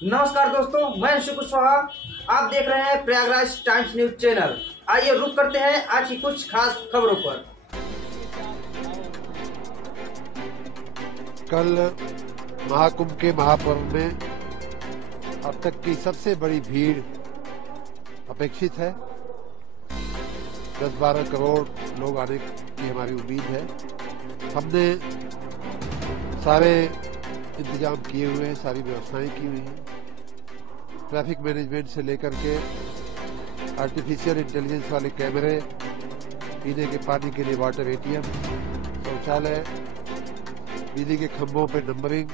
नमस्कार दोस्तों, मैं अंशु कुशवाहा। आप देख रहे हैं प्रयागराज टाइम्स न्यूज चैनल। आइए रुक करते हैं आज की कुछ खास खबरों पर। कल महाकुंभ के महापर्व में अब तक की सबसे बड़ी भीड़ अपेक्षित है। 10-12 करोड़ लोग आने की हमारी उम्मीद है। हमने सारे इंतजाम किए हुए हैं, सारी व्यवस्थाएं की हुई हैं। ट्रैफिक मैनेजमेंट से लेकर के आर्टिफिशियल इंटेलिजेंस वाले कैमरे, पीने के पानी के लिए वाटर एटीएम, शौचालय, बिजली के खंभों पे नंबरिंग,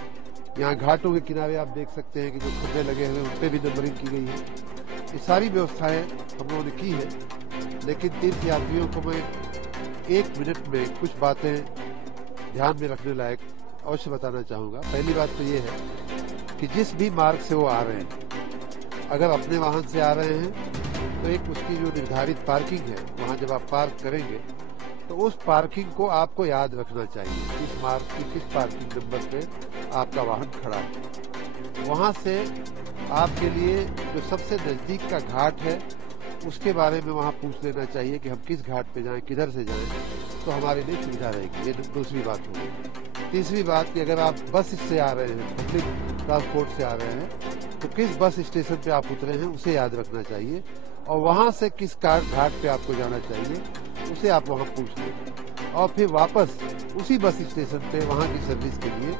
यहाँ घाटों के किनारे आप देख सकते हैं कि जो खंभे लगे हुए हैं उन पे भी नंबरिंग की गई है। ये सारी व्यवस्थाएं हम लोगों ने की है। लेकिन तीर्थ यात्रियों को मैं 1 मिनट में कुछ बातें ध्यान में रखने लायक अवश्य बताना चाहूंगा। पहली बात तो ये है कि जिस भी मार्ग से वो आ रहे हैं, अगर अपने वाहन से आ रहे हैं तो एक उसकी जो निर्धारित पार्किंग है, वहां जब आप पार्क करेंगे तो उस पार्किंग को आपको याद रखना चाहिए। इस मार्ग की किस पार्किंग नंबर पे आपका वाहन खड़ा है। वहां से आपके लिए जो सबसे नजदीक का घाट है उसके बारे में वहां पूछ लेना चाहिए कि हम किस घाट पे जाएं, किधर से जाएं, तो हमारे लिए सुविधा रहेगी। ये दूसरी बात होगी। तीसरी बात कि अगर आप बस से आ रहे हैं, पब्लिक ट्रांसपोर्ट से आ रहे हैं, तो किस बस स्टेशन पे आप उतरे हैं उसे याद रखना चाहिए और वहां से किस घाट पे आपको जाना चाहिए उसे आप वहां पूछ लें और फिर वापस उसी बस स्टेशन पे वहां की सर्विस के लिए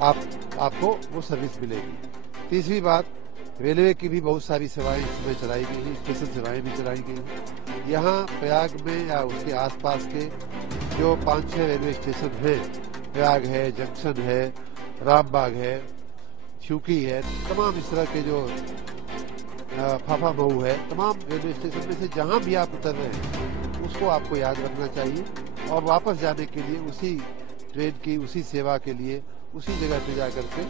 आपको वो सर्विस मिलेगी। तीसरी बात, रेलवे की भी बहुत सारी सेवाएं इसमें चलाई गई हैं, स्पेशल सेवाएं भी चलाई गई हैं। यहाँ प्रयाग में या उसके आसपास के जो 5-6 रेलवे स्टेशन हैं, प्रयाग है, जंक्शन है, रामबाग है, छुकी है, तमाम इस तरह के जो फाफा मऊ है, तमाम रेलवे स्टेशन में से जहां भी आप उतर रहे हैं उसको आपको याद रखना चाहिए और वापस जाने के लिए उसी ट्रेन की, उसी सेवा के लिए उसी जगह पे जाकर के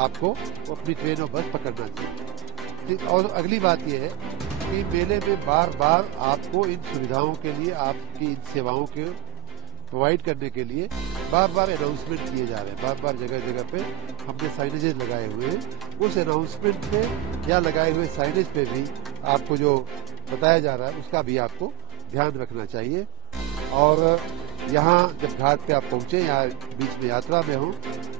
आपको अपनी ट्रेन और बस पकड़ना चाहिए। और अगली बात यह है कि मेले में बार बार आपको इन सुविधाओं के लिए, आपकी इन सेवाओं के प्रोवाइड करने के लिए बार बार अनाउंसमेंट किए जा रहे हैं। बार बार जगह जगह पे हमने साइनेजेस लगाए हुए हैं। उस अनाउंसमेंट पे या लगाए हुए साइनेज पे भी आपको जो बताया जा रहा है उसका भी आपको ध्यान रखना चाहिए। और यहाँ जब घाट पे आप पहुंचे या बीच में यात्रा में हो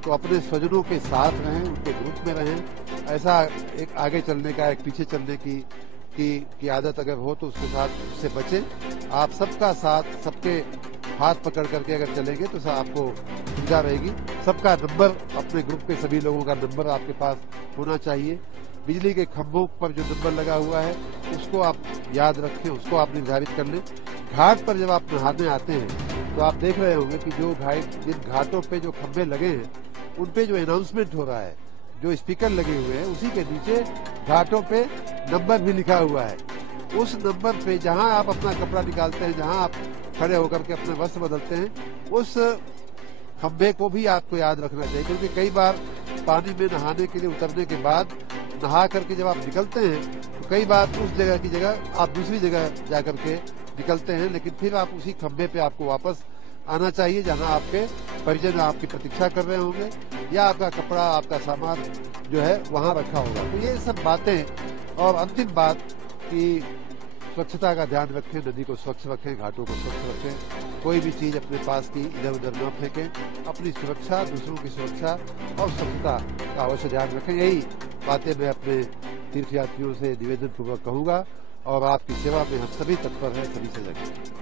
तो अपने स्वजनों के साथ रहें, उनके ग्रुप में रहें। ऐसा एक आगे चलने का, एक पीछे चलने की आदत अगर हो तो उसके साथ उससे बचें। आप सबका साथ, सबके हाथ पकड़ करके अगर चलेंगे तो आपको सुविधा रहेगी। सबका नंबर, अपने ग्रुप के सभी लोगों का नंबर आपके पास होना चाहिए। बिजली के खंभों पर जो नंबर लगा हुआ है उसको आप याद रखें, उसको आप निर्धारित कर लें। घाट पर जब आप नहाने आते हैं तो आप देख रहे होंगे कि जिन घाटों पे जो खंभे लगे हैं उन पे जो अनाउंसमेंट हो रहा है, जो स्पीकर लगे हुए हैं, उसी के नीचे घाटों पे नंबर भी लिखा हुआ है। उस नंबर पे जहां आप अपना कपड़ा निकालते हैं, जहां आप खड़े होकर के अपने वस्त्र बदलते हैं, उस खंभे को भी आपको याद रखना चाहिए। क्योंकि कई बार पानी में नहाने के लिए उतरने के बाद नहा करके जब आप निकलते हैं तो कई बार उस जगह की जगह आप दूसरी जगह जाकर के निकलते हैं, लेकिन फिर आप उसी खंभे पे आपको वापस आना चाहिए जहां आपके परिजन आपकी प्रतीक्षा कर रहे होंगे या आपका कपड़ा, आपका सामान जो है वहां रखा होगा। तो ये सब बातें। और अंतिम बात कि स्वच्छता का ध्यान रखें, नदी को स्वच्छ रखें, घाटों को स्वच्छ रखें, कोई भी चीज अपने पास की इधर उधर न फेंकें। अपनी सुरक्षा, दूसरों की सुरक्षा और स्वच्छता का अवश्य ध्यान रखें। यही बातें मैं अपने तीर्थयात्रियों से निवेदन पूर्वक कहूंगा और आपकी सेवा में हम सभी तत्पर हैं, सभी सजग हैं।